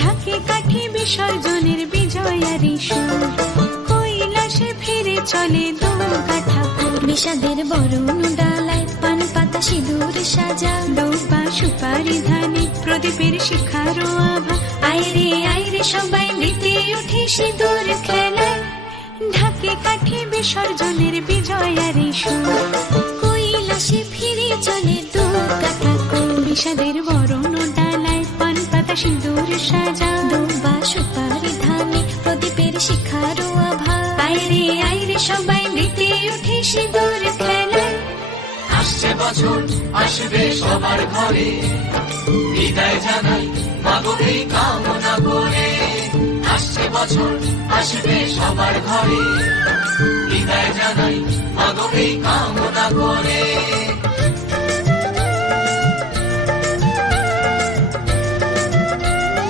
ঢাকে কাঠি বিসর্জনের বিজয়ারি সুর, কৈলাসে ফিরে চলে দোগাঠা ফুল। বিষাদের বরণ ডালায় পান পাতা সিঁদুর সাজা, দৌপা সুপারি ধানে প্রদীপের শিখারো আভা। আইরে সবাই মেতে উঠে সিঁদুর খেলায়। ঢাকে কাঠি বিসর্জনের বিজয়ারি সুর, কৈলাসে ফিরে চলে দোগাঠা ফুল। বিষাদের বরণ ডালায় পান পাতা সিঁদুর সাজা, দুম্বা সুপারি ধানে প্রদীপের শিখারো আভা। আইরে সবাই মেতে উঠে সিঁদুর খেলায়। আসছে বছর আসবে সবার ঘরে, বিদায় জানাই মাগো এই কামনা করে। আসছে বছর আসবে সবার ঘরে, বিদায় জানাই মাগো এই কামনা করে।